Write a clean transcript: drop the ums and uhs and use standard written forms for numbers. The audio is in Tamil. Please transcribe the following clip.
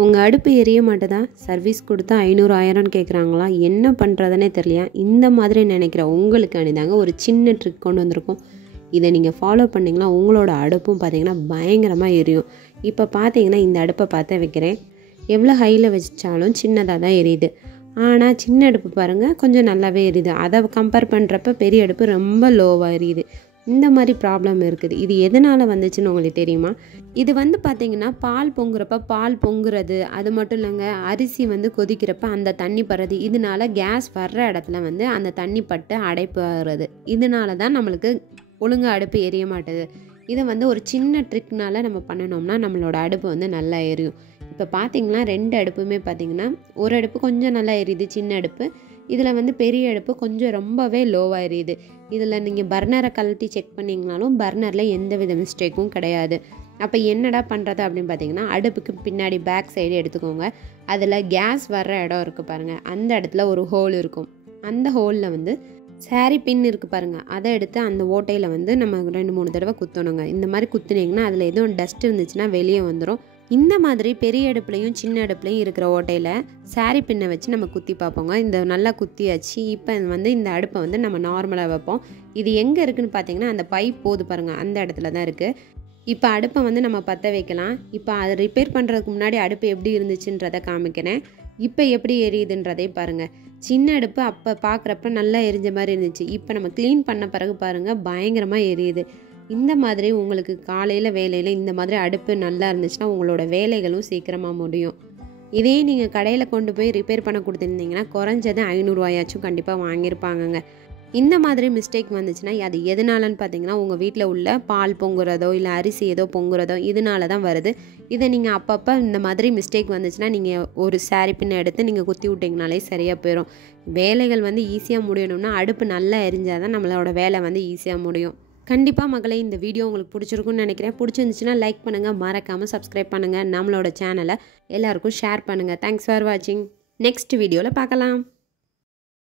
உங்கள் அடுப்பு எரிய மாட்டேதா? சர்வீஸ் கொடுத்தா 500 1000ன்னு கேட்குறாங்களா? என்ன பண்ணுறதுனே தெரியலையா? இந்த மாதிரி நினைக்கிற உங்களுக்கு அணிதாங்க ஒரு சின்ன ட்ரிக் கொண்டு வந்திருக்கோம். இதை நீங்கள் ஃபாலோ பண்ணிங்கன்னா உங்களோட அடுப்பும் பார்த்திங்கன்னா பயங்கரமாக எரியும். இப்போ பார்த்தீங்கன்னா இந்த அடுப்பை பார்த்து வைக்கிறேன். எவ்வளோ ஹையில் வச்சாலும் சின்னதாக தான் எரியுது. ஆனால் சின்ன அடுப்பு பாருங்கள் கொஞ்சம் நல்லாவே எரியுது. அதை கம்பேர் பண்ணுறப்ப பெரிய அடுப்பு ரொம்ப லோவாக எரியுது. இந்த மாதிரி ப்ராப்ளம் இருக்குது. இது எதனால் வந்துச்சுன்னு உங்களுக்கு தெரியுமா? இது பார்த்திங்கன்னா பால் பொங்குறப்ப பால் பொங்குறது, அது மட்டும் இல்லைங்க, அரிசி கொதிக்கிறப்ப அந்த தண்ணி படுறது, இதனால கேஸ் வர்ற இடத்துல அந்த தண்ணி பட்டு அடைப்பு வர்றது, இதனால தான் நம்மளுக்கு ஒழுங்காக அடுப்பு எரிய மாட்டுது. இதை ஒரு சின்ன ட்ரிக்னால நம்ம பண்ணினோம்னா நம்மளோட அடுப்பு நல்லா எரியும். இப்போ பார்த்திங்கன்னா 2 அடுப்புமே பார்த்திங்கன்னா ஒரு அடுப்பு கொஞ்சம் நல்லா எரியுது சின்ன அடுப்பு, இதில் பெரிய அடுப்பு கொஞ்சம் ரொம்பவே லோவாக எரியுது. இதில் நீங்கள் பர்னரை கழட்டி செக் பண்ணிங்கனாலும் பர்னரில் எந்த வித மிஸ்டேக்கும் கிடையாது. அப்போ என்னடா பண்ணுறது அப்படின்னு பார்த்தீங்கன்னா, அடுப்புக்கு பின்னாடி பேக் சைடு எடுத்துக்கோங்க. அதில் கேஸ் வர்ற இடம் இருக்குது பாருங்கள், அந்த இடத்துல ஒரு ஹோல் இருக்கும். அந்த ஹோலில் சாரி பின் இருக்குது பாருங்கள், அதை எடுத்து அந்த ஓட்டையில் நம்ம 2-3 தடவை குத்தணுங்க. இந்த மாதிரி குத்துனீங்கன்னா அதில் எதுவும் டஸ்ட் இருந்துச்சுன்னா வெளியே வந்துடும். இந்த மாதிரி பெரிய அடுப்புலையும் சின்ன அடுப்புலையும் இருக்கிற ஓட்டையில் சாரி பின்னை வச்சு நம்ம குத்தி பார்ப்போங்க. இந்த நல்லா குத்தியாச்சு. இப்போ இந்த அடுப்பை நம்ம நார்மலாக வைப்போம். இது எங்கே இருக்குதுன்னு பார்த்தீங்கன்னா அந்த பைப் போது பாருங்கள், அந்த இடத்துல தான் இருக்குது. இப்போ அடுப்பை நம்ம பற்ற வைக்கலாம். இப்போ அதை ரிப்பேர் பண்ணுறதுக்கு முன்னாடி அடுப்பு எப்படி இருந்துச்சுன்றதை காமிக்கிறேன். இப்போ எப்படி எரியுதுன்றதே பாருங்கள். சின்ன அடுப்பு அப்போ பார்க்குறப்ப நல்லா எரிஞ்ச மாதிரி இருந்துச்சு. இப்போ நம்ம க்ளீன் பண்ண பிறகு பாருங்கள் பயங்கரமாக எரியுது. இந்த மாதிரி உங்களுக்கு காலையில் வேலையில் இந்த மாதிரி அடுப்பு நல்லா இருந்துச்சுன்னா உங்களோட வேலைகளும் சீக்கிரமாக முடியும். இதே நீங்கள் கடையில் கொண்டு போய் ரிப்பேர் பண்ண கொடுத்துருந்தீங்கன்னா குறைஞ்சது 500 ரூபாயாச்சும் கண்டிப்பாக வாங்கியிருப்பாங்கங்க. இந்த மாதிரி மிஸ்டேக் வந்துச்சுன்னா அது எதனாலன்னு பார்த்தீங்கன்னா உங்கள் வீட்டில் உள்ள பால் பொங்குறதோ இல்லை அரிசி ஏதோ பொங்குறதோ இதனால தான் வருது. இதை நீங்கள் அப்பப்போ இந்த மாதிரி மிஸ்டேக் வந்துச்சுன்னா நீங்கள் ஒரு சாரி பின்னை எடுத்து நீங்கள் குத்தி விட்டிங்கனாலே சரியாக போயிடும். வேலைகள் ஈஸியாக முடியணும்னா அடுப்பு நல்லா எரிஞ்சால் தான் நம்மளோட வேலை ஈஸியாக முடியும். கண்டிப்பாக மகளே, இந்த வீடியோ உங்களுக்கு பிடிச்சிருக்குன்னு நினைக்கிறேன். பிடிச்சிருந்துச்சுன்னா லைக் பண்ணுங்கள், மறக்காமல் சப்ஸ்கிரைப் பண்ணுங்கள், நம்மளோட சேனலை எல்லாருக்கும் ஷேர் பண்ணுங்கள். தேங்க்ஸ் ஃபார் வாட்சிங். நெக்ஸ்ட் வீடியோவில் பார்க்கலாம்.